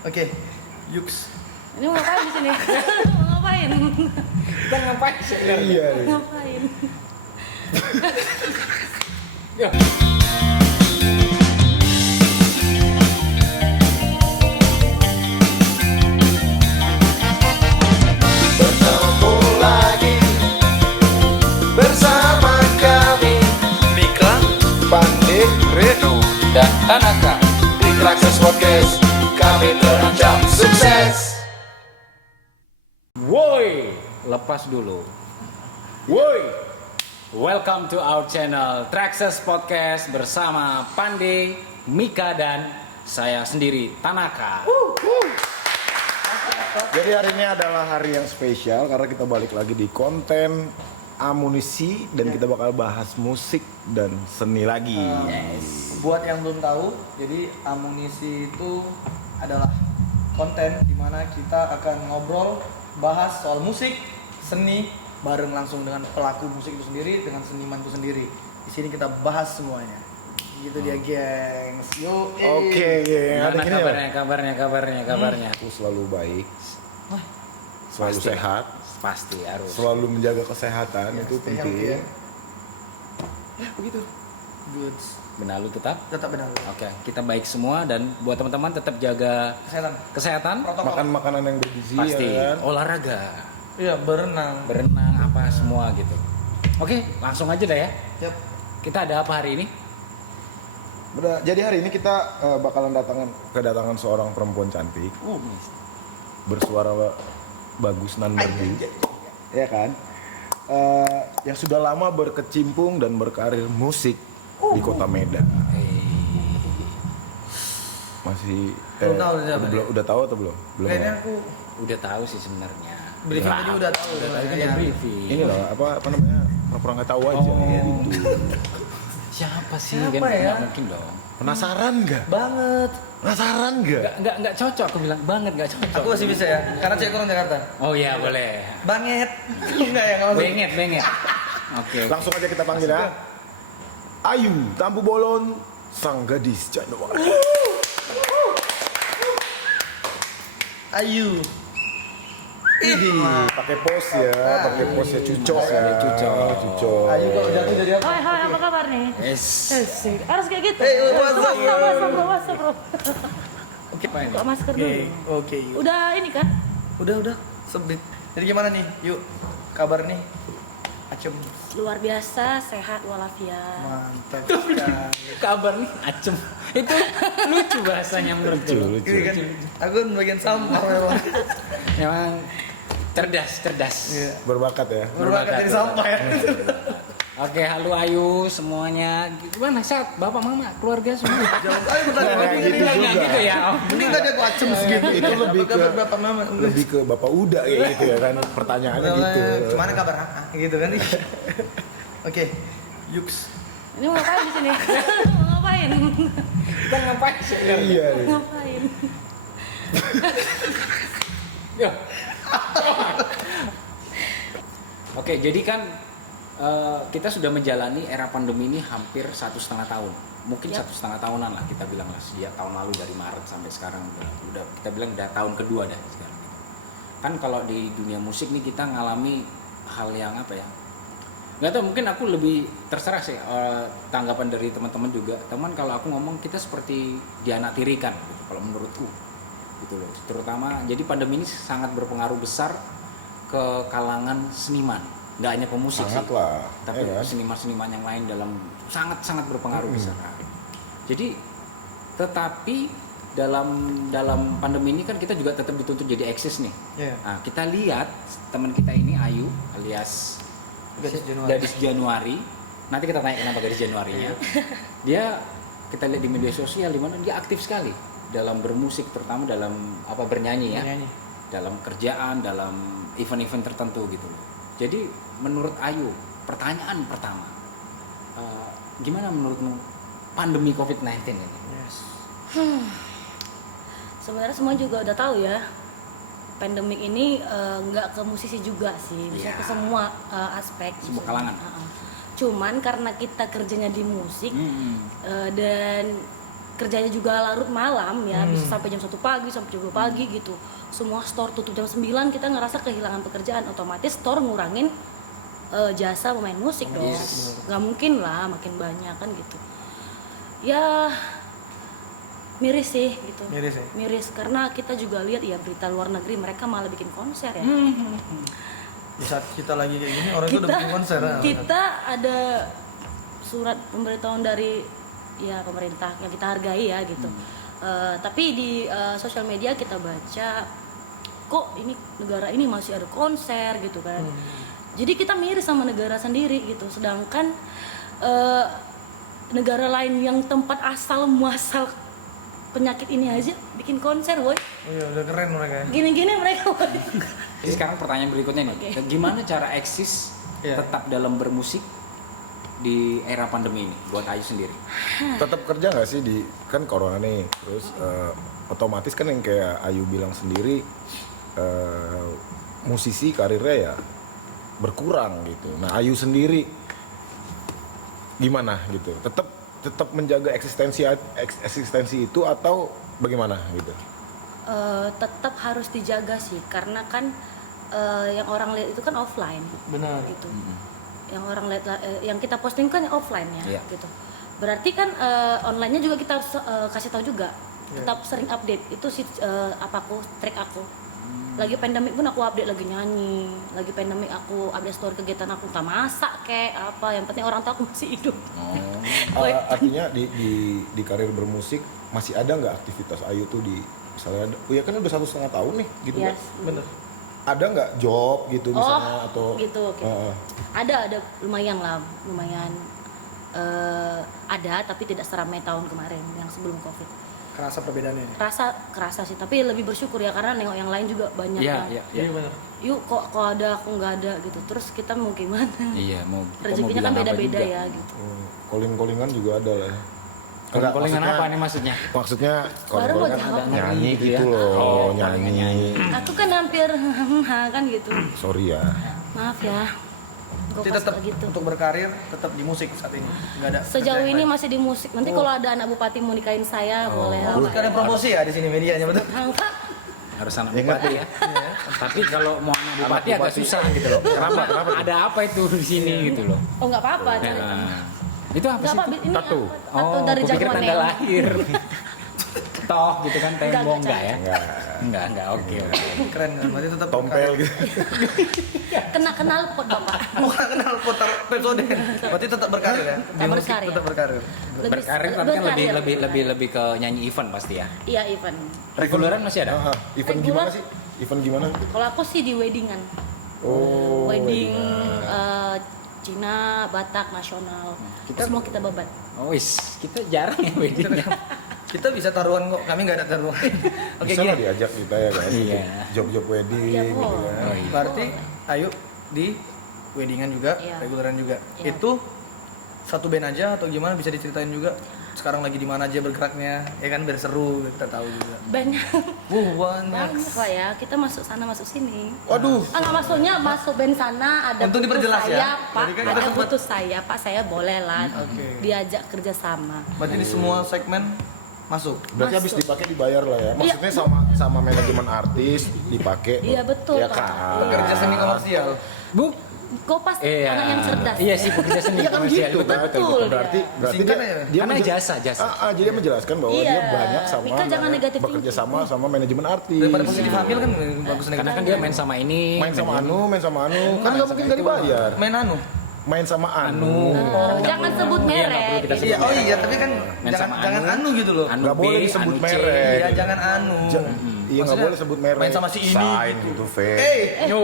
Oke, Yuks. Ini mau ngapain di sini? Mau ngapain? Kita ngapain sih? Iya. Ngapain? Ya. Bertemu lagi bersama kami Mika. Pandi, Reno dan Tanaka. di Traxxas Podcast. Kami terancam sukses. Woi, lepas dulu. Woi, welcome to our channel Traxxas Podcast bersama Pandi, Mika dan saya sendiri Tanaka. Jadi hari ini adalah hari yang spesial karena kita balik lagi di konten amunisi dan kita bakal bahas musik dan seni lagi. Buat yang belum tahu, jadi amunisi itu adalah konten di mana kita akan ngobrol, bahas soal musik, seni, bareng langsung dengan pelaku musik itu sendiri, dengan seniman itu sendiri. Di sini kita bahas semuanya. Gitu dia, gengs. Yuk. Oke, ada Gimana gini ya. kabarnya? Aku selalu baik, Wah, selalu pasti. sehat, Pasti harus. selalu menjaga kesehatan Ya, itu stay penting. healthy ya. Ya, begitu. Good. Benalu tetap. Tetap benar. Oke, kita baik semua dan buat teman-teman tetap jaga Kesehatan. kesehatan. Protokol. Makan makanan yang bergizi Pasti. ya kan? Olahraga, Iya, berenang. berenang apa semua gitu. Oke, langsung aja dah ya. Yap. Kita ada apa hari ini? Jadi hari ini kita bakalan kedatangan seorang perempuan cantik, bersuara bagus nan merdu, ya kan? Yang sudah lama berkecimpung dan berkarir musik di kota Medan. Masih Belum tahu siapa udah tahu atau belum? Belum. Kayaknya Ya? aku Udah tahu sih sebenarnya. briefing Lah, tadi udah tahu. Udah tahu kan Ya. udah briefing. Ini loh apa namanya? Pura-pura nggak tahu aja Oh. gitu. Siapa sih? Siapa Kan ya? nggak mungkin dong. Penasaran nggak? Banget. Penasaran nggak? Nggak cocok. Aku bilang banget nggak cocok. Aku masih bisa ya, karena cewek orang Jakarta. Oh iya boleh. Banget. Enggak ya, enggak usah. Benget. Oke. Langsung aja kita panggil ya. Ayu Tampu Bolon, sang gadis Januari. Ayu. Ini pakai pose ya, pakai pose cucok ya, cucok. Ayu kalau jatuh jadi apa? Hai, apa kabar nih? Yes. Asik. Harus kayak gitu. what's up, bro. Oke, Pak. Buka masker Oke, dulu. oke. Yuk. Udah ini kan? Udah. Sebit. Jadi gimana nih? Yuk. Kabar nih. Acem. Luar biasa, sehat walafiat. Mantap sekali. Kabar nih acem. Itu lucu bahasanya menurutku. Lucu. Ini kan aku bagian sampah memang. Memang cerdas. Iya. Berbakat ya. Berbakat jadi sampah ya. Oke, halo Ayu semuanya. Gimana sehat? Bapak, Mama, keluarga semua? Jangan ayo bentar. Nah, Ini gitu nggak juga. gitu ya. Oh. Ini nggak ada aku acem segitu. Itu lebih ke berapa mama? lebih ke Bapak Uda kayak gitu ya kan. Pertanyaannya gitu. Gimana kabar? Gitu kan. Oke. Yuks. Ini mau ngapain di sini? Mau ngapain? Kita ngapain sih? Iya. Ngapain? Yo. Oke, jadi kan kita sudah menjalani era pandemi ini hampir 1,5 tahun. Mungkin Yap. 1,5 tahunan lah kita bilang lah, sejak tahun lalu dari Maret sampai sekarang udah kita bilang udah tahun kedua dah sekarang. Kan kalau di dunia musik nih kita ngalami hal yang apa ya? Nggak tahu, mungkin aku lebih terserah sih tanggapan dari teman-teman juga. Teman, kalau aku ngomong kita seperti dianaktirikan gitu, kalau menurutku gitu loh. Terutama jadi pandemi ini sangat berpengaruh besar ke kalangan seniman, nggak hanya pemusik Sangat sih, lah, tapi ya kan? seniman-seniman yang lain dalam sangat berpengaruh besar. Jadi tetapi dalam pandemi ini kan kita juga tetap dituntut jadi eksis nih. Iya. Nah, kita lihat teman kita ini Ayu alias Gadis Januari. Nanti kita tanya kenapa Gadis Januarinya. Dia kita lihat di media sosial di mana dia aktif sekali dalam bermusik, terutama dalam bernyanyi ya. Bernyanyi. Dalam kerjaan, dalam event-event tertentu gitu. Jadi menurut Ayu, pertanyaan pertama, gimana menurutmu pandemi COVID-19 ini? Yes. Sebenarnya semua juga udah tahu ya. Pandemik ini nggak ke musisi juga sih, bisa Iya. ke semua aspek. Semua kalangan. Cuman karena kita kerjanya di musik dan kerjanya juga larut malam ya, bisa sampai jam 1 pagi, sampai jam 2 pagi gitu. Semua store tutup jam 9, kita ngerasa kehilangan pekerjaan, otomatis store ngurangin jasa pemain musik dong. Nggak mungkin lah makin banyak kan gitu. Ya miris sih gitu. Miris ya? Miris karena kita juga lihat ya berita luar negeri mereka malah bikin konser ya. Di saat kita lagi kayak gini orang itu udah bikin konser. Kita ada surat pemberitahuan dari ya pemerintah yang kita hargai ya gitu. Tapi di sosial media kita baca kok ini negara ini masih ada konser gitu kan. Jadi kita miris sama negara sendiri gitu. Sedangkan negara lain yang tempat asal muasal penyakit ini aja bikin konser, woy. Iya, udah keren mereka. Gini-gini mereka, woy. Jadi sekarang pertanyaan berikutnya nih, gimana cara eksis Iya. tetap dalam bermusik di era pandemi ini buat Ayu sendiri? Tetap kerja nggak sih di kan corona nih, terus otomatis kan yang kayak Ayu bilang sendiri, musisi karirnya ya berkurang gitu. Nah Ayu sendiri gimana gitu? Tetap menjaga eksistensi itu atau bagaimana gitu? Tetap harus dijaga sih karena kan yang orang lihat itu kan offline. Benar. Gitu. Yang orang lihat yang kita posting kan offline ya Iya. gitu. Berarti kan online-nya juga kita harus kasih tahu juga. Tetap sering update. Itu sih track aku. Lagi pandemik pun aku update lagi nyanyi. Lagi pandemik aku update story kegiatan aku, entah masak kayak apa. Yang penting orang tahu aku masih hidup. Artinya di karir bermusik masih ada nggak aktivitas Ayu tuh di misalnya? Ya kan udah 1,5 tahun nih gitu kan? Yes. Bener. Ada nggak job gitu misalnya atau? Gitu. Oke. Ada lumayan lah, lumayan ada tapi tidak seramai tahun kemarin yang sebelum COVID. Kerasa perbedaannya. Kerasa sih, tapi lebih bersyukur ya karena nengok yang lain juga banyak Iya, yang iya. Iya bener. yuk kok ada aku nggak ada gitu, terus kita mau gimana? Iya, mau kita mau Rezekinya kan bilang apa beda-beda juga. ya gitu. Calling-callingan juga ada lah. Calling-callingan Maksudnya- apa nih maksudnya? Maksudnya Baru mau calling-callingan jawab. nyanyi Gitu gitu ya? loh, Oh, nyanyi. Aku kan hampir kan gitu. Sorry ya. Maaf ya. Gue Jadi tetap gitu. untuk berkarir tetap di musik saat ini. Nggak ada. Sejauh kerja yang ini lain. masih di musik. Nanti kalau ada anak bupati mau nikahin saya boleh lah. Harus kalian promosi ya di sini medianya betul. Pak. Harus anak Ingat bupati ya. Tapi kalau mau anak bupati agak susah gitu loh. Kenapa? Ada apa itu di sini gitu loh. Oh nggak apa-apa. Nah, itu apa Nggak sih? apa, ini Tato. apa? Tato dari aku pikir jagoan tanda Neo. lahir. Toh gitu kan tembok enggak ya? Enggak. Oke. Keren kan? Berarti tetap Tompel berkarir. gitu. Kenal pot bapak. Oh, nggak kenal putar episode. Berarti tetap berkarir ya. Di Tetap musik berkarir. tetap berkarir. Berkarir tapi kan lebih ke nyanyi event pasti ya. Iya event. Reguleran masih ada? Event gimana sih? Event gimana? Kalau aku sih di weddingan. Oh. Wedding Cina, Batak, nasional. Semua kita babat. Oh wis, kita jarang ya weddingnya. Kita bisa taruhan kok, kami nggak ada taruhan. Oke, Bisa lah gini. diajak kita ya kan. Iya. Job-job wedding Iya, gitu boleh. kan. Oh, iya. Berarti ayo di weddingan juga, Iya. reguleran juga. Iya. Itu satu band aja atau gimana bisa diceritain juga? Sekarang lagi di mana aja bergeraknya? Ya kan biar seru kita tahu juga. Banyak, Banyak. banyak lah ya. Kita masuk sana masuk sini. Waduh. Nggak maksudnya masuk band sana ada Untuk butuh diperjelas ya. saya, Pak. Jadi kan Ada kita sempat- butuh saya, Pak. Saya boleh lah Oke. diajak kerja sama. Berarti di semua segmen masuk. Berarti habis Masuk. dipakai dibayar lah ya. Maksudnya sama manajemen artis dipakai. Iya, betul, Ya Pak. kan. Pekerja semi komersial. Kau pasti anak yang cerdas. Iya sih pekerja seni Iya kan komersial. gitu Betul, kan. betul, betul. Berarti Singkat dia, ya? dia Karena menje- jasa. jadi dia menjelaskan bahwa Iya. dia banyak sama Mika jangan negatif bekerja thinking. sama manajemen artis. Daripada positif hamil kan bagus Karena kan dia main sama ini, main sama Anu, kan nggak mungkin nggak dibayar. main anu. Main sama Anu. Jangan sebut Iya, nggak perlu merek. kita sebut Iya, oh iya, merek. tapi kan Main jangan sama jangan anu gitu loh. Anu Nggak B, boleh disebut Anu C. merek. Iya, jangan anu. Iya nggak Maksudnya boleh sebut merek. main sama si ini Sign gitu. gitu, fake. Yo.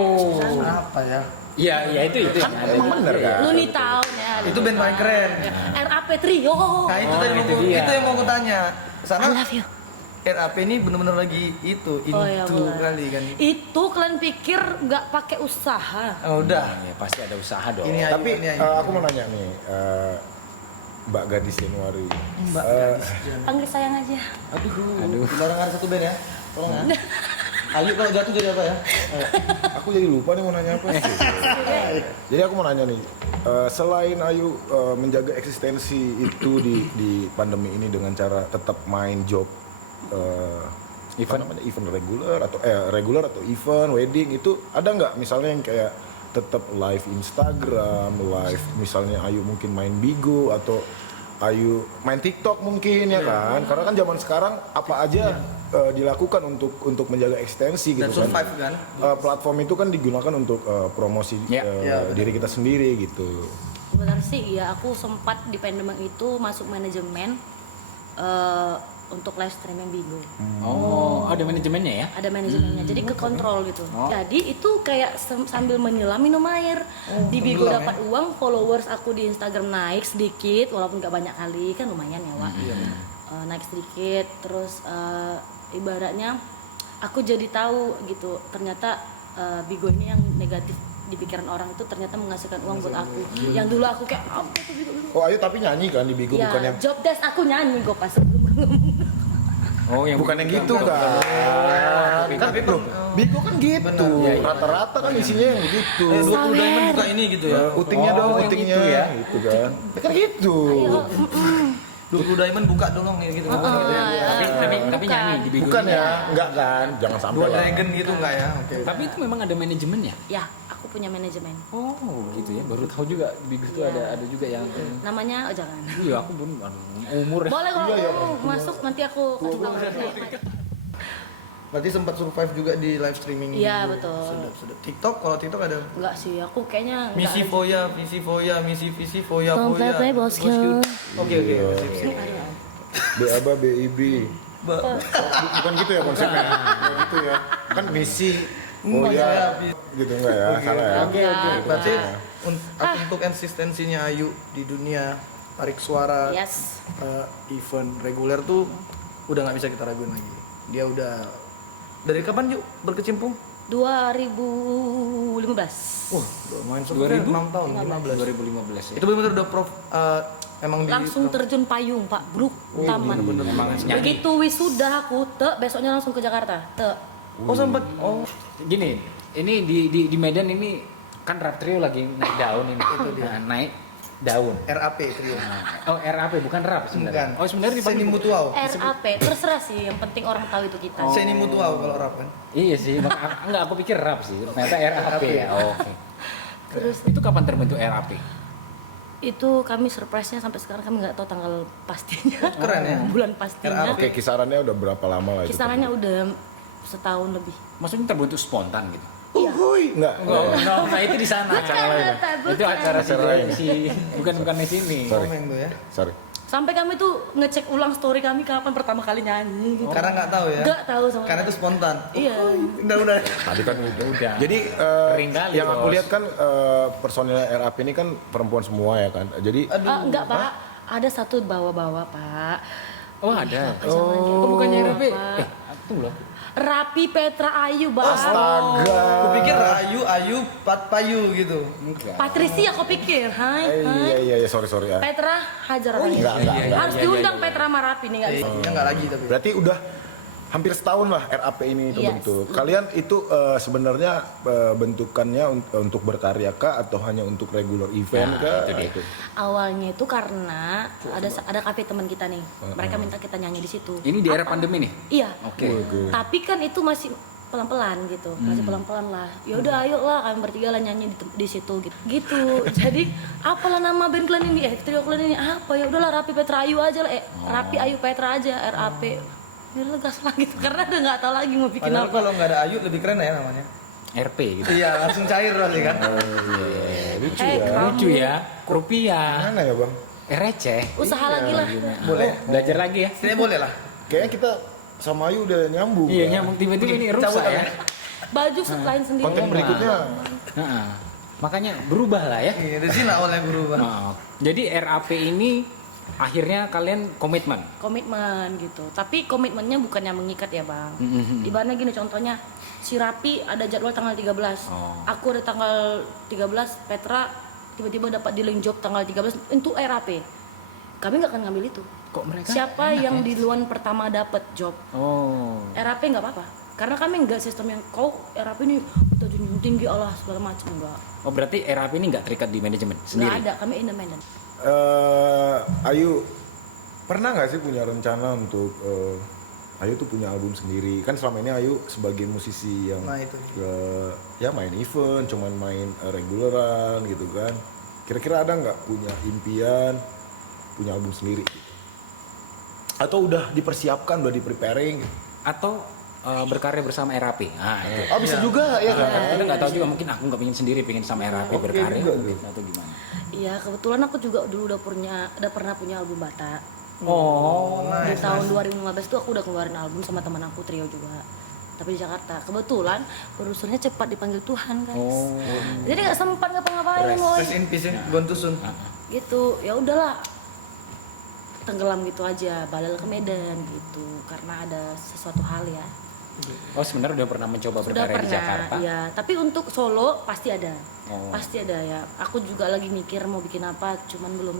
Apa ya? Iya, itu. Kan emang bener kan? Looney Town ya. Itu band paling keren. RAP Trio. Nah, itu Oh, tadi itu mau dia. itu yang mau aku tanya. I Sana love you. RAP ini bener-bener lagi itu Oh, ya into boleh. kali kan. Itu kalian pikir nggak pakai usaha? Oh, udah. Ya, pasti ada usaha dong. Ini Ayu, Tapi ini Ayu. aku mau nanya nih, Mbak Gadis Januari. Mbak Eh, Panggil sayang aja. Aduh. Dilarang ada satu band ya. Tolong ya. Ayu kalau jatuh jadi apa ya? Aku jadi lupa nih mau nanya apa sih. Jadi aku mau nanya nih, selain Ayu menjaga eksistensi itu di pandemi ini dengan cara tetap main job event regular atau event wedding, itu ada nggak misalnya yang kayak tetap live Instagram, live misalnya Ayu mungkin main Bigo atau Ayu main TikTok mungkin ya kan? Karena kan zaman sekarang apa aja dilakukan untuk menjaga eksistensi Dan gitu survive kan? Platform itu kan digunakan untuk promosi diri kita sendiri gitu. Benar sih, ya aku sempat di pandemi itu masuk manajemen untuk live streaming Bigo. Oh, ada manajemennya ya? Ada manajemennya, jadi ke kontrol gitu. Jadi itu kayak sambil menyelam minum air. Di Bigo tenggelam dapat uang, followers aku di Instagram naik sedikit, walaupun gak banyak kali, kan lumayan ya Wak. Naik sedikit, terus ibaratnya aku jadi tahu gitu, ternyata Bigo ini yang negatif di pikiran orang itu ternyata menghasilkan uang buat aku. Yang dulu aku kayak apa tuh Bigo. Oh Ayu tapi nyanyi kan di Bigo, Ya, bukan yang job desk aku nyanyi gue pas Oh, yang bukan yang gitu kan? Kan Bigo kan gitu. Rata-rata kan isinya yang begitu. 20 diamond buka ini gitu ya. Utingnya dong, yang utingnya itu ya. gitu kan. Kan gitu. 20 diamond buka dong gitu. tapi nyanyi di Bigo. Bukan ini ya, enggak kan? Jangan sampai Dua lah. dragon gitu enggak ya? Oke. Tapi itu memang ada manajemennya. Ya, aku punya manajemen. Oh, gitu ya. Baru tahu juga di Bigo itu Iya. ada juga yang Namanya jangan. iya, aku belum umur ya. Boleh kalau mau masuk nanti aku kasih tahu. Berarti sempat survive juga di live streaming. Iya, gitu. betul. Sedap. TikTok, kalau TikTok ada Enggak sih, aku kayaknya enggak misi ada. foya, visi foya, misi visi foya Don't foya. play bosku. Oke. Sip, sip. BABA BIB. Bukan gitu ya konsepnya. Bukan gitu ya. Kan misi oh ya gitu enggak ya? Salah ya. Oke. Enggak. Berarti untuk eksistensinya Ayu di dunia tarik suara Yes. event reguler tuh udah nggak bisa kita raguin lagi. Dia udah dari kapan yuk berkecimpung? 2015. Wah, udah main sebenarnya 6 tahun, 15. 2015 ya. Itu benar-benar udah emang Langsung terjun payung, Pak. Bruk, taman. Memang nyanyi. Begitu wisuda aku, besoknya langsung ke Jakarta. Oh sempat. Oh. Gini, ini di Medan ini kan rap trio lagi naik daun ini. Nah, naik daun. RAP trio. Oh, RAP bukan rap sebenarnya. Bukan. Oh, sebenarnya Seni dipanggil Mutuau. RAP, terserah sih, yang penting orang tahu itu kita. Seni Mutuau kalau rap kan. Iya sih, enggak aku pikir rap sih. Ternyata RAP ya. Oh, oke. Terus Itu kapan terbentuk RAP? itu kami surprise-nya sampai sekarang kami nggak tahu tanggal pastinya. Keren ya. Bulan pastinya. Oke, kisarannya udah berapa lama lah itu? Kisarannya udah setahun lebih. Maksudnya terbentuk spontan gitu. Enggak. Nah, itu di sana. Itu acara si bukan di sini. Sorry. Komen tuh ya. Sorry. Sampai kami tuh ngecek ulang story kami kapan pertama kali nyanyi gitu. Karena nggak tahu ya. Nggak tahu sama Karena itu spontan. Iya. Udah. Tadi kan gitu. Udah. Jadi Kering kali, yang aku Bos. lihat kan personil RAP ini kan perempuan semua ya kan. Jadi Enggak, Pak. Ada satu bawa-bawa, Pak. Oh, ada. Jangan kayak gitu, bukannya RAP. Pak. Tunggu loh. Rapi Petra Ayu, Bang. astaga. Aku pikir Ayu, Pat Payu gitu. Enggak. Patricia aku pikir. Hai. Iya, sorry ya. Petra Hajar Ayu. enggak. Harus diundang Petra sama Rapi nih, nggak bisa. Ya nggak lagi tapi. Berarti udah hampir setahun lah RAP ini terbentuk. Yes. Kalian itu sebenarnya bentukannya untuk berkarya kah atau hanya untuk regular event kah? itu dia. Itu. Awalnya itu karena ada kafe teman kita nih. Mereka minta kita nyanyi di situ. Ini di era pandemi nih. Iya. Oke. Tapi kan itu masih pelan-pelan gitu, masih pelan-pelan lah. Ya udah, ayo lah kami bertiga lah nyanyi di situ gitu. Gitu. Jadi apalah nama band kalian ini? Trio kalian ini apa? Ya udahlah Rapi Petra Ayu aja lah. Rapi Ayu Petra aja, RAP. Ya udah gas lah gitu. Karena udah nggak tahu lagi mau bikin Padahal apa. kalau nggak ada Ayu lebih keren ya namanya. RP gitu. Iya langsung cair pasti kan. Lucu Eh, ya. kamu Lucu ya. Rupiah. Mana ya bang? Receh. Usaha lagi lah. Boleh. Belajar lagi ya. Sini boleh lah. Kayaknya kita sama Ayu udah nyambung. Iya, kan? nyambung tiba-tiba ini Cabut rusak ya. Baju lain sendiri. Konten berikutnya Heeh. Makanya berubah lah ya. Iya, di sini awalnya berubah. Nah, jadi RAP ini akhirnya kalian komitmen. Komitmen gitu. Tapi komitmennya bukan yang mengikat ya, Bang. Mhm. Ibaratnya gini contohnya, si Rapi ada jadwal tanggal 13. Oh. Aku ada tanggal 13, Petra tiba-tiba dapat dealing job tanggal 13 untuk RAP. Kami nggak akan ngambil itu. Kok mereka Siapa enak yang ya? di duluan pertama dapat job, Oh. RAP nggak apa-apa. Karena kami enggak sistem yang kau RAP ini kita junjung tinggi Allah segala macam, enggak. Oh berarti RAP ini nggak terikat di manajemen Enggak sendiri? ada, kami independen. Ayu pernah nggak sih punya rencana untuk Ayu tuh punya album sendiri? Kan selama ini Ayu sebagai musisi yang Nah, itu. ya main event, cuman main reguleran gitu kan. Kira-kira ada nggak punya impian punya album sendiri? Atau udah dipersiapkan, udah di-preparing? Atau berkarya bersama RAP? Nah, itu. Oh bisa juga ya kan? Kita nggak tahu juga, mungkin aku nggak pengen sendiri, pengen sama RAP Oke berkarya juga mungkin, tuh. atau gimana? Iya, kebetulan aku juga dulu udah pernah punya album Bata. Oh, Di tahun 2015 tuh aku udah keluarin album sama teman aku trio juga. Tapi di Jakarta. Kebetulan produsernya cepat dipanggil Tuhan, guys. Oh. Jadi nggak sempat ngapa-ngapain, woy. Rest in peace Gontusun. Gitu. Ya udahlah. Tenggelam gitu aja, balik ke Medan gitu. Karena ada sesuatu hal ya. Oh sebenarnya udah pernah mencoba Sudah berkarya di pernah, Jakarta? iya. Tapi untuk solo pasti ada. Oh. Pasti ada ya. Aku juga lagi mikir mau bikin apa, cuman belum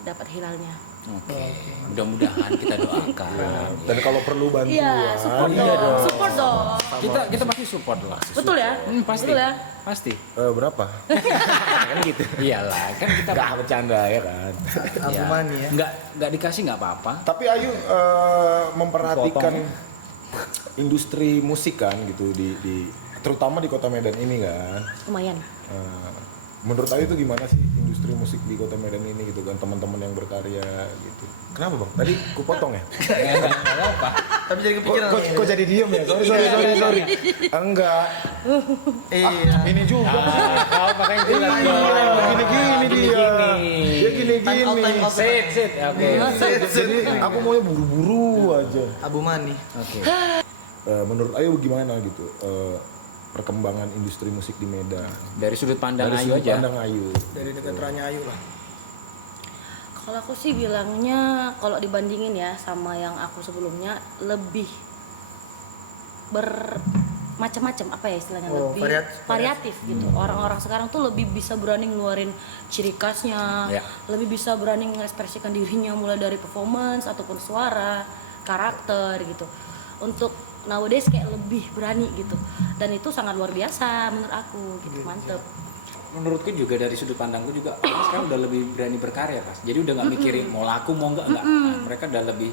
dapat hilalnya. Oke, mudah-mudahan kita doakan. Dan kalau perlu bantuan, Iya, support dong. Support dong. Kita pasti support lah. Betul ya? Pasti. Betul ya? Pasti. berapa? Kan gitu. Iyalah, kan kita Gak bercanda ya kan. Album Money ya. Nggak dikasih nggak apa-apa. Tapi Ayu memperhatikan Potong. industri musik kan gitu di terutama di Kota Medan ini kan. Lumayan. Menurut Ayu itu gimana sih industri musik di Kota Medan ini gitu kan, teman-teman yang berkarya gitu. Kenapa Bang? Tadi kupotong ya? Nggak apa-apa. Tapi jadi kepikiran. Kok jadi diem ya? Sorry. Enggak. Iya. Ini juga. Kau makanya jelas Iya, dong. gini-gini dia. Dia Time out, gini-gini. Sit. Oke. Jadi aku maunya buru-buru aja. Album Money. Oke. Menurut Ayu gimana gitu perkembangan industri musik di Medan? Dari sudut pandang Dari Ayu sudut aja. pandang Ayu. Dari dekat Ranya Ayu lah. Kalau aku sih bilangnya kalau dibandingin ya sama yang aku sebelumnya lebih bermacam-macam apa ya istilahnya, Oh, lebih variatif gitu. Orang-orang sekarang tuh lebih bisa berani ngeluarin ciri khasnya, Ya. lebih bisa berani mengekspresikan dirinya mulai dari performance ataupun suara, karakter gitu. Untuk nowadays kayak lebih berani gitu. Dan itu sangat luar biasa menurut aku gitu. Mantep. Menurutku juga dari sudut pandangku juga orang sekarang udah lebih berani berkarya pas. Jadi udah nggak mikirin mau laku mau nggak. Nah, mereka udah lebih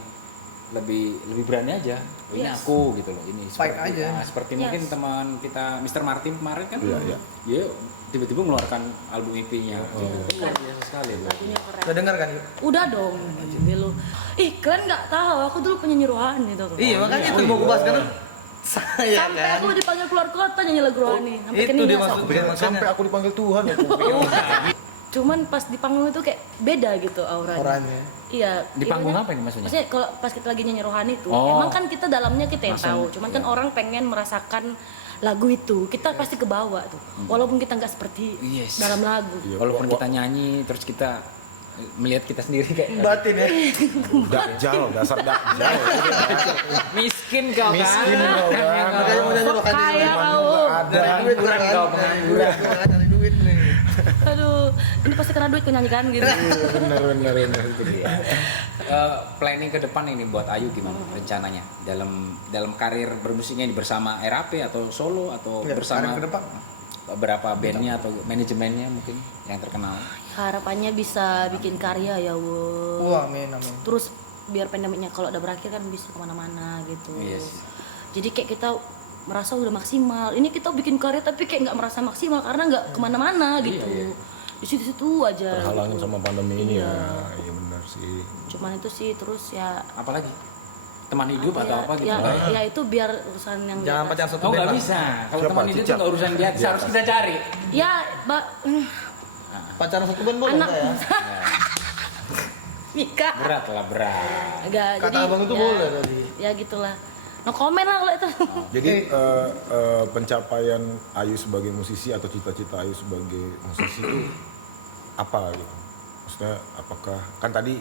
berani aja. Oh, ini Yes. aku gitu loh. Ini Fight seperti, aja. seperti Yes. mungkin teman kita Mr. Martin kemarin kan. Iya. Dia tiba-tiba mengeluarkan album EP-nya. Itu luar biasa sekali. Lagunya keren. Udah dengar kan? Yuk? Udah dong, Belu. Ih, kalian nggak tahu, aku dulu penyanyi rohani tuh. Iya, makanya itu mau gue bahas karena saya Sampai kan. aku dipanggil keluar kota nyanyi lagu rohani. Sampai Itu keningan dia sama. maksud Sampai aku dipanggil Tuhan ya. Cuman pas di panggung itu kayak beda gitu auranya. orangnya. Iya. Di panggung ibaratnya- apa ini maksudnya? Maksudnya kalau pas kita lagi nyanyi rohani tuh, Oh. emang kan kita dalamnya kita yang Langsung, tahu. Cuman kan orang pengen merasakan lagu itu, kita pasti kebawa tuh. Walaupun kita nggak seperti Yes. dalam lagu. Walaupun kita nyanyi terus kita melihat kita sendiri kayak Batin ya. Dakjal, dasar dakjal. miskin kau Miskin kau kan. Makanya mau nyanyi rohani. Kaya kau. Dari duit kan. Kau pengangguran. Dari duit nih. Aduh, ini pasti karena duit nyanyikan gitu. Bener. Itu dia. Planning ke depan ini buat Ayu gimana rencananya dalam karir bermusiknya ini bersama RAP atau solo atau Ya, bersama karir ke depan. beberapa bandnya atau manajemennya mungkin yang terkenal. Harapannya bisa bikin karya ya, wo. Wah, amin. Terus biar pandemiknya kalau udah berakhir kan bisa kemana-mana gitu. Yes. Jadi kayak kita merasa udah maksimal. Ini kita bikin karya tapi kayak nggak merasa maksimal karena nggak kemana-mana gitu. Iya. Di situ-situ aja. Terhalangin gitu. sama pandemi ini ya. Iya. Iya benar sih. Cuman itu sih terus ya. Apalagi teman hidup atau apa gitu. Ya itu biar urusan yang Jangan di atas. pacaran satu Oh band nggak lah. bisa. Kalau Siapa? teman hidup itu Cicak? nggak urusan dia, harus kita cari. Ya, Pacaran satu band boleh anak. enggak ya? Mika. Berat lah berat. Agak Kata abang itu boleh tadi. Ya gitulah. No komen lah kalau itu. Jadi pencapaian Ayu sebagai musisi atau cita-cita Ayu sebagai musisi itu apa gitu? Maksudnya apakah kan tadi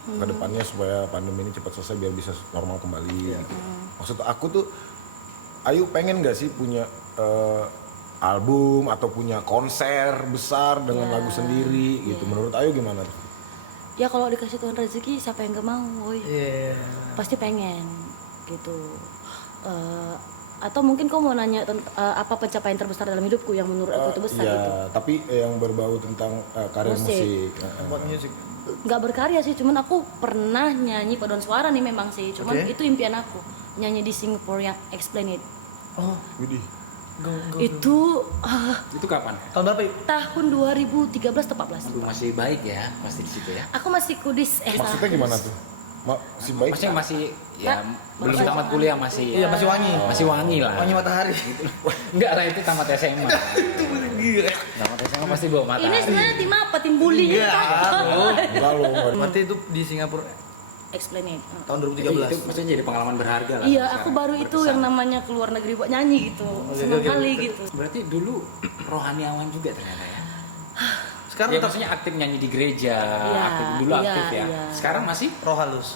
ke depannya supaya pandemi ini cepat selesai biar bisa normal kembali gitu. Maksud aku tuh Ayu pengen nggak sih punya album atau punya konser besar dengan Ya. lagu sendiri gitu. Menurut Ayu gimana tuh? Ya kalau dikasih Tuhan rezeki siapa yang gak mau, woy. Iya. Pasti pengen gitu. Atau mungkin kau mau nanya apa pencapaian terbesar dalam hidupku yang menurut aku itu besar ya, gitu. tapi yang berbau tentang karir Musik. musik. Buat music. Nggak berkarya sih, cuman aku pernah nyanyi paduan suara nih memang sih. Cuman Oke. itu impian aku, nyanyi di Singapore yang Explain It. Oh, Widih. Itu Itu kapan? tahun berapa yuk? tahun 2013 atau 14. Aduh, masih baik ya, masih di situ ya. Aku masih kudis Maksudnya gimana tuh? Masih baik? Maksudnya masih ya Kak, belum masih- tamat kuliah masih. Iya, masih wangi. Masih wangi lah. Wangi matahari. Enggak lah itu tamat SMA. Itu gila. Tamat SMA pasti bawa Ini matahari. sebenarnya tim apa? Tim bully gitu. Enggak loh. Berarti itu di Singapura Explain It. tahun Itu 2013. maksudnya jadi pengalaman berharga lah. Iya, sekarang. aku baru itu yang namanya keluar negeri buat nyanyi gitu. Senang oke. kali gitu. Berarti dulu rohaniawan juga ternyata ya. Sekarang Ya tetap maksudnya aktif nyanyi di gereja, Iya, aktif dulu iya, aktif ya. iya. Sekarang masih? roh halus.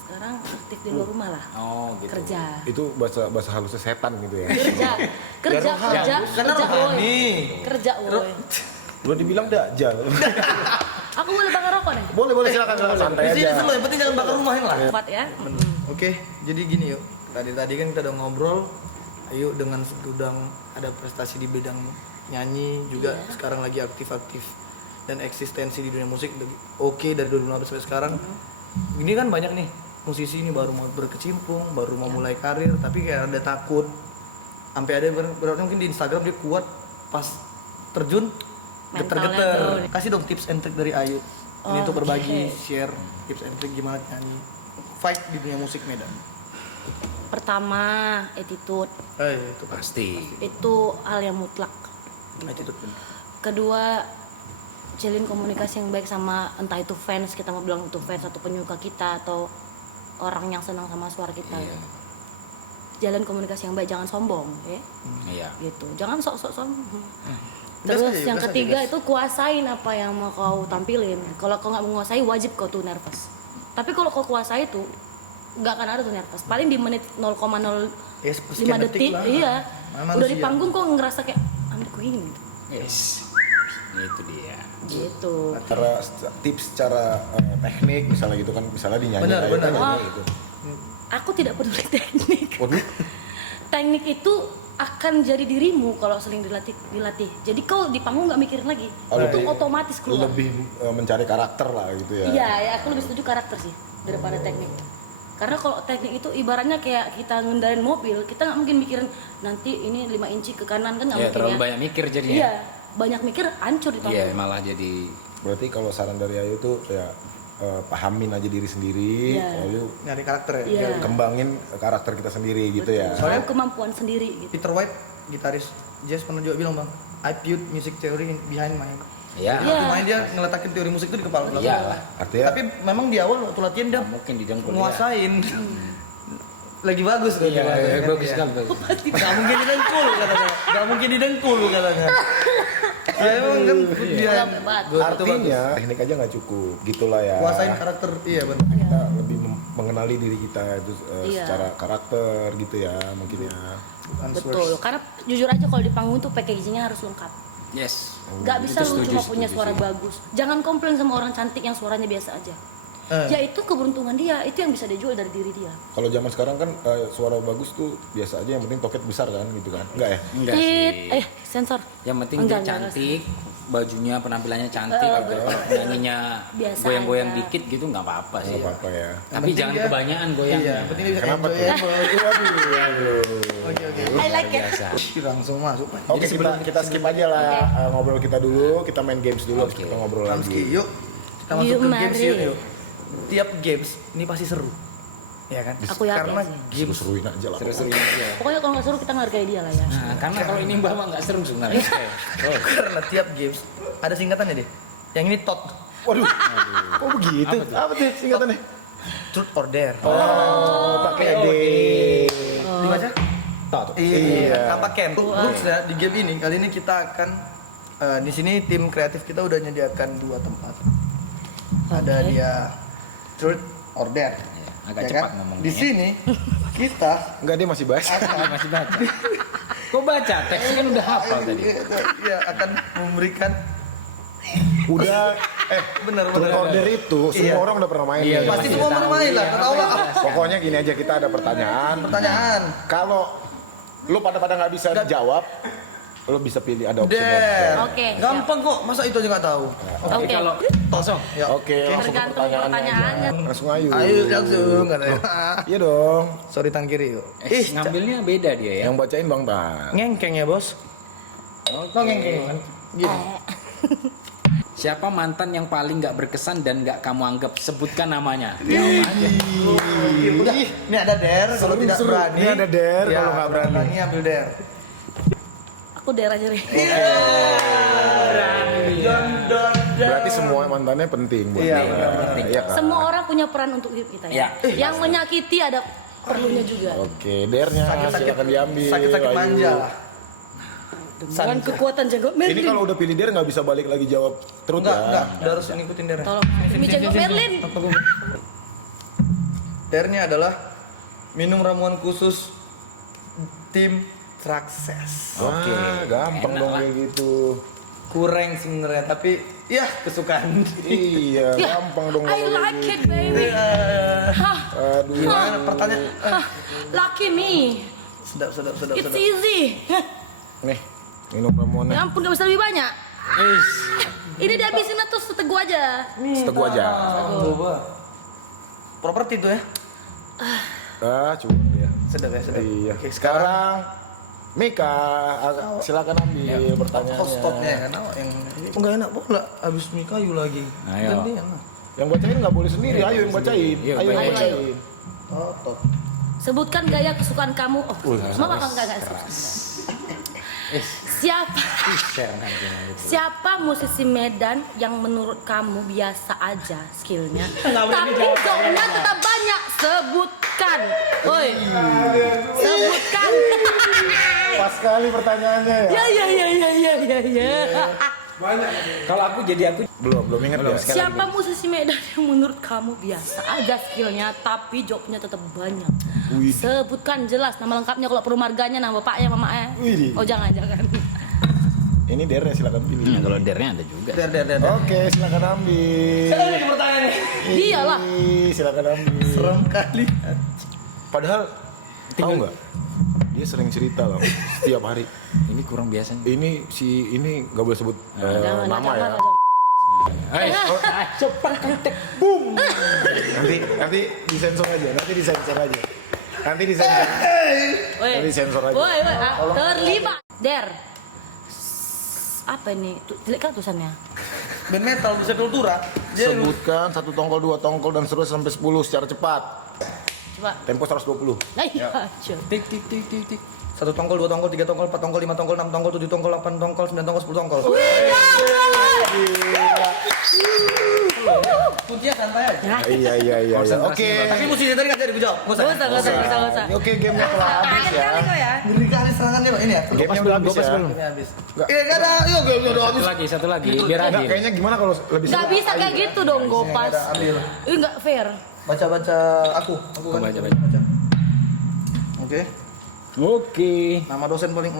Sekarang aktif di luar rumah lah. Oh gitu. Kerja. Itu bahasa halusnya setan gitu ya. Kerja, Karena rohani. woy. Kerja, woy. Udah dibilang dajjal. Aku boleh bakar rokok nih? boleh silakan santai Di sini aja. seru, yang penting jangan bakar rumahin lah. Kuat ya. Oke, jadi gini yuk. Tadi kan kita udah ngobrol. Ayo dengan segudang ada prestasi di bidang nyanyi juga sekarang lagi aktif-aktif dan eksistensi di dunia musik oke dari 2015 sampai sekarang. Ini kan banyak nih musisi ini baru mau berkecimpung, baru mau mulai karir tapi kayak ada takut. Sampai ada berarti mungkin di Instagram dia kuat pas terjun Mentalnya geter-geter. tuh. Kasih dong tips and trick dari Ayu. Ini untuk Oke. berbagi, share tips and trick gimana nyanyi fight di dunia musik Medan. Pertama, attitude. Itu Pasti. Itu hal yang mutlak. attitude. Kedua, jalin komunikasi yang baik sama entah itu fans, kita mau bilang itu fans atau penyuka kita atau orang yang senang sama suara kita. Iya. Jalan komunikasi yang baik, jangan sombong, ya. Iya. Gitu. Jangan sok-sok sombong. Gas Terus aja, yang gas aja, ketiga gas. itu kuasain apa yang mau kau tampilin. Kalau kau nggak menguasai, wajib kau tuh nervous. Tapi kalau kau kuasai itu nggak akan ada tuh nervous. Paling di menit 0,05 Ya, sekian detik, lah. iya. Manusia. Udah di panggung kok ngerasa kayak ambil ini gitu. Yes. Itu dia. Gitu. Tips cara teknik misalnya gitu kan, misalnya dinyanyi Benar, kayak benar. nyanyi Ah. gitu. Aku tidak peduli teknik. Waduh, Teknik itu akan jadi dirimu kalau sering dilatih. Jadi kau di panggung nggak mikirin lagi. Oh, Itu lebih- otomatis keluar. lebih mencari karakter lah gitu ya. Iya, ya aku lebih setuju karakter sih daripada teknik. Karena kalau teknik itu ibaratnya kayak kita ngendarin mobil, kita nggak mungkin mikirin nanti ini 5 inci ke kanan kan nggak Ya mungkin terlalu ya. banyak mikir jadinya. Iya, banyak mikir hancur di Iya, panggung. malah jadi Berarti kalau saran dari Ayu tuh ya pahamin aja diri sendiri, Iya. lalu Nyari karakter ya. Iya. kembangin karakter kita sendiri gitu ya. Soalnya kemampuan sendiri gitu. Peter White, gitaris jazz pernah juga bilang bang, I put music theory behind my. ya. Iya. Waktu main dia ngeletakin teori musik itu di kepala belakang. Iyalah. Artinya Tapi memang di awal waktu latihan dia Nggak mungkin didengkul. nguasain. Lagi bagus kan? Iya, bagus Iya. sekali. bagus. Gak mungkin didengkul katanya. Gak mungkin didengkul katanya. Ya emang kan dia Hebat. artinya teknik aja nggak cukup, gitulah ya. kuasain karakter. Iya benar. Kita lebih mengenali diri kita itu Iya. secara karakter gitu ya mungkin ya. Bukan Betul. source. Karena jujur aja kalau di panggung tuh packagingnya harus lengkap. Yes. Gak bisa Itu lu setuju, cuma setuju punya sih. suara bagus. Jangan komplain sama orang cantik yang suaranya biasa aja. Ya itu keberuntungan dia, itu yang bisa dijual dari diri dia. Kalau zaman sekarang kan suara bagus tuh biasa aja, yang penting toket besar kan gitu kan. Enggak ya? Enggak Tit, sih. sensor. Yang penting Enggak, dia enggak, cantik, bajunya penampilannya cantik, nyanyinya Biasa goyang-goyang aja. dikit gitu nggak apa-apa sih. Enggak apa-apa ya. Tapi penting jangan dia- kebanyakan goyang. Iya, yang penting dia bisa Kenapa enjoy tuh? ya. Waduh. Oke. I like it. Biasa. Langsung masuk. Oke, kita skip aja lah ngobrol kita dulu, kita main games dulu, habis Oke. kita ngobrol Ramski, lagi. yuk kita masuk Yuk, ke games mari. yuk. Tiap games ini pasti seru. Ya kan? Aku yakin Karena sih. games Seru-seruin aja lah. Seru-seru aja. Pokoknya kalau nggak seru kita ngehargai dia lah ya. Nah, karena kalau ini mbak mah nggak seru sebenarnya. Oh. karena tiap games ada singkatannya deh. Yang ini TOT, Waduh. Kok begitu? Apa tuh singkatannya? truth or dare. Oh, pakai D. Dibaca? Tot. Iya. Apa Ken? Rules ya di game ini kali ini kita akan di sini tim kreatif kita udah nyediakan 2 tempat. Ada Oke. dia truth or dare. Iya, agak Ya cepat kan? ngomongnya. Di sini kita Enggak, dia masih bahas. Masih baca. Kok baca? Teksnya kan udah hafal tadi. ya akan memberikan Udah benar Truth or Dare itu semua Iya. orang udah pernah main. Iya, nih. pasti Masih semua tahu, bermain lah. iya. Tahu lah. Pokoknya gini aja, kita ada pertanyaan. Pertanyaan. Kalau Lu pada nggak bisa jawab, lu bisa pilih ada opsi Der. Oke, Gampang kok, masa itu aja nggak tahu? Oke. Kalau langsung. Ya. Oke, langsung ke Tergantung pertanyaannya. aja. Langsung ayo. Ayo langsung kan. Iya dong. Sorry tangan kiri yuk. Ngambilnya beda dia ya. Yang bacain Bang Tan. Ngengkeng ya, Bos. Oh, ngengkeng kan. Gini. Siapa mantan yang paling nggak berkesan dan nggak kamu anggap? Sebutkan namanya. Udah, ini ada Der, kalau tidak seru. berani. Ini ada Der, ya, kalau nggak berani. ambil Der. Aku daerah aja deh. Berarti semua mantannya penting buat Iya, dia. benar-benar. Iya kan? Semua orang punya peran untuk hidup kita ya. Yang menyakiti ada perlunya juga. Oke, dernya silakan diambil. Sakit-sakit Ayo. manja. Dengan kekuatan jago Ini Merlin. kalau udah pilih der nggak bisa balik lagi jawab terus Enggak, ya. udah harus ngikutin Der. Tolong. Demi jago Merlin. Der-nya adalah minum ramuan khusus tim sukses. Oke, gampang Enak dong lah. kayak gitu. Kurang sebenarnya, tapi ya kesukaan. Iya, Ya, gampang dong. I kalau kayak like it gitu. baby. Hah, Aduh. Gimana pertanyaan? lucky me. Sedap. It's easy. Nih, minum ramuannya. Ya ampun, gak bisa lebih banyak. Ini dihabisin atau setegu aja. Setegu aja. Coba. Properti tuh ya. Coba ya. Sedap ya, sedap. Iya. Oke, Sekarang Mika, silakan ambil pertanyaannya. hostnya ya kan yang enggak enak pula habis Mikayu lagi. Ayo. Gantian lah. Yang bacain nggak boleh sendiri, ayo yang bacain. Iya, Ayo yang baik. bacain. Tot. Sebutkan gaya kesukaan kamu. Oh, semua bakal enggak. Siapa musisi Medan yang menurut kamu biasa aja skillnya, tapi jobnya tetap banyak? Sebutkan, woi, sebutkan. Pas sekali pertanyaannya ya. Ya. Kalau aku jadi aku Belum ingat ya. Siapa musisi Medan yang menurut kamu biasa aja skillnya, tapi jobnya tetap banyak? Wih. Sebutkan jelas nama lengkapnya, kalau perlu marganya, nama bapaknya, mamanya. Wih. Oh jangan. Ini dernya silakan pilih. kalau dernya ada juga. Der. Oke, silakan ambil. Ini pertanyaannya. Iyalah. Silakan ambil. Serem kali. Padahal tahu nggak? Dia sering cerita loh setiap hari. Ini kurang biasanya. Ini nggak boleh sebut nama ya. Boom. Nanti disensor aja. Nanti disensor. Nanti disensor aja. Woi, terlibat. Der. Apa ini? Jelek kan tulisannya? Band metal bisa kultura. Dia Sebutkan 1 tongkol, 2 tongkol dan seterusnya sampai 10 secara cepat. Coba. Tempo 120. Ayo, tik. 1 tongkol, 2 tongkol, 3 tongkol, 4 tongkol, 5 tongkol, 6 tongkol, 7 tongkol, 8 tongkol, 9 tongkol, 10 tongkol. Kuncinya santai aja. Iya. Oke. Tapi musiknya tadi nggak jadi dijawab. Gak usah. Oke, gamenya telah habis ya. ya. Ngeri kali serangannya Pak. Ini ya. Gamenya udah habis ya. Ini habis. Nggak. Nggak ada. Yuk, gamenya udah habis. Satu lagi, biar Enggak, adil. kayaknya gimana kalau lebih Gak bisa kayak gitu dong, gopas. Nggak ada, ambil. Ini gak fair. Baca aku kan. Baca. Oke. Oke. Nama dosen paling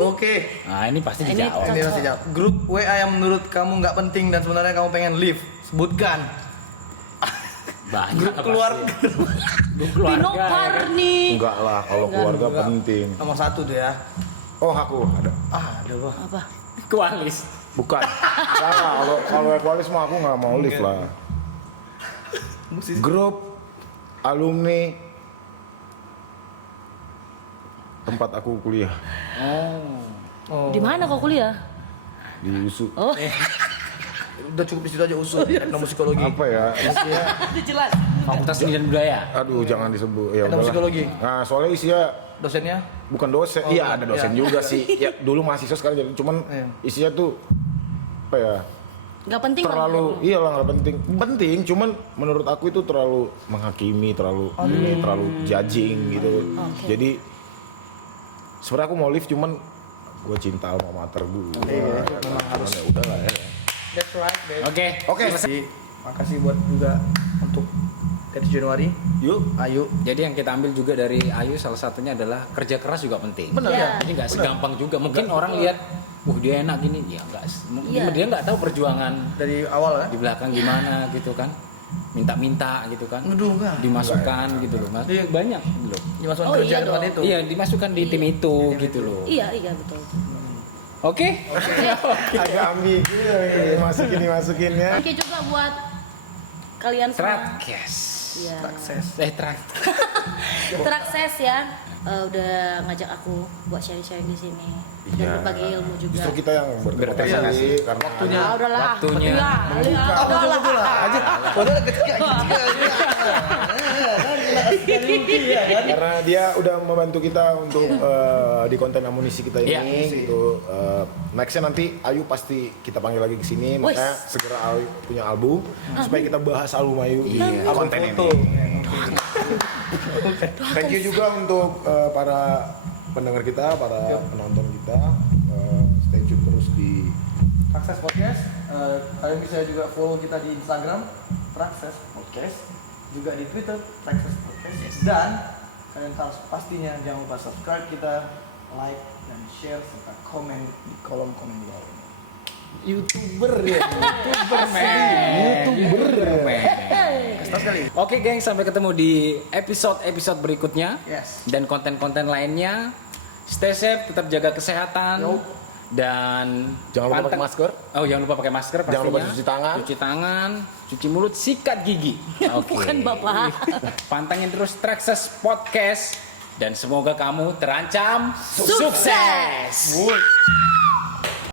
Oke. Nah, ini pasti Ini dijawab. Ini masih jawab. Grup WA yang menurut kamu nggak penting dan sebenarnya kamu pengen leave. Sebutkan. Banyak Grup keluarga. Grup Pino keluarga. Parni. enggak lah kalau keluarga Enggak. penting. Nomor 1 tuh ya. Oh, aku ada. Ada Pak. Apa? Kualis. Bukan. Salah, kalau Equalis mah aku nggak mau live lah. Grup alumni tempat aku kuliah Oh. Di mana kau kuliah? di USU. Oh, Udah cukup di situ aja usul etnomusikologi. Apa ya? Isinya, itu jelas. Fakultas Seni dan Budaya. aduh jangan disebut. Ya Etnomusikologi. udahlah. Nah, soalnya isinya Dosennya? bukan dosen. Oh, Iya, bukan. ada dosen Iya. juga sih. Ya dulu mahasiswa sekarang jadi cuman Iya. isinya tuh apa ya? Gak penting. Terlalu iyalah nggak penting. Penting, cuman menurut aku itu terlalu menghakimi, terlalu ini, terlalu judging gitu. Oke. Jadi sebenarnya aku mau live cuman gue cinta alma mater gue. Iya, memang harus. Ya udahlah ya. That's right, babe. Oke. Makasih buat juga untuk dari Januari. Yuk. Ayo. Jadi yang kita ambil juga dari Ayu salah satunya adalah kerja keras juga penting. Benar Iya. ya? Jadi nggak segampang juga. Mungkin orang lihat, dia enak gini, ya nggak. Iya. Dia nggak tahu perjuangan Dari awal ya. di belakang gimana gitu kan. minta-minta gitu kan. Waduh, enggak. Dimasukkan gitu loh, Mas. Iya. Banyak gitu loh. Dimasukkan Oh, iya kerjaan dong. pada itu. Iya, dimasukkan di tim itu gitu loh. Iya betul. Oke. Agak ambigu ya, dimasukin ya. Oke juga buat kalian semua. Trakes. Iya. Sukses. Trakses ya. Udah ngajak aku buat sharing-sharing di sini dan berbagi ilmu juga. Justru kita yang berterima Berterima kasih kasih. karena Waktunya. Udahlah. Waktunya. Udahlah. Aja. Padahal ketika karena dia udah membantu kita untuk di konten amunisi kita ini Iya. gitu. Nextnya nanti Ayu pasti kita panggil lagi ke sini, makanya segera Ayu punya album supaya kita bahas album Ayu di konten ini. Thank you juga untuk para pendengar kita, para penonton kita. Stay tune terus di Trakses Podcast. Kalian bisa juga follow kita di Instagram Trakses Podcast, juga di Twitter Trakses Podcast. Dan kalian harus pastinya jangan lupa subscribe kita, like dan share serta komen di kolom komen di bawah ini. YouTuber ya. Kasih sekali. Oke, geng, sampai ketemu di episode berikutnya. Yes. Dan konten-konten lainnya. Stay safe, tetap jaga kesehatan. Yo. Dan Jangan lupa pakai masker. Oh, jangan lupa pakai masker pastinya. Jangan lupa cuci tangan. Cuci tangan, cuci mulut, sikat gigi. Oke. Bukan Bapak. Pantengin terus Trakses Podcast dan semoga kamu terancam Sukses. sukses.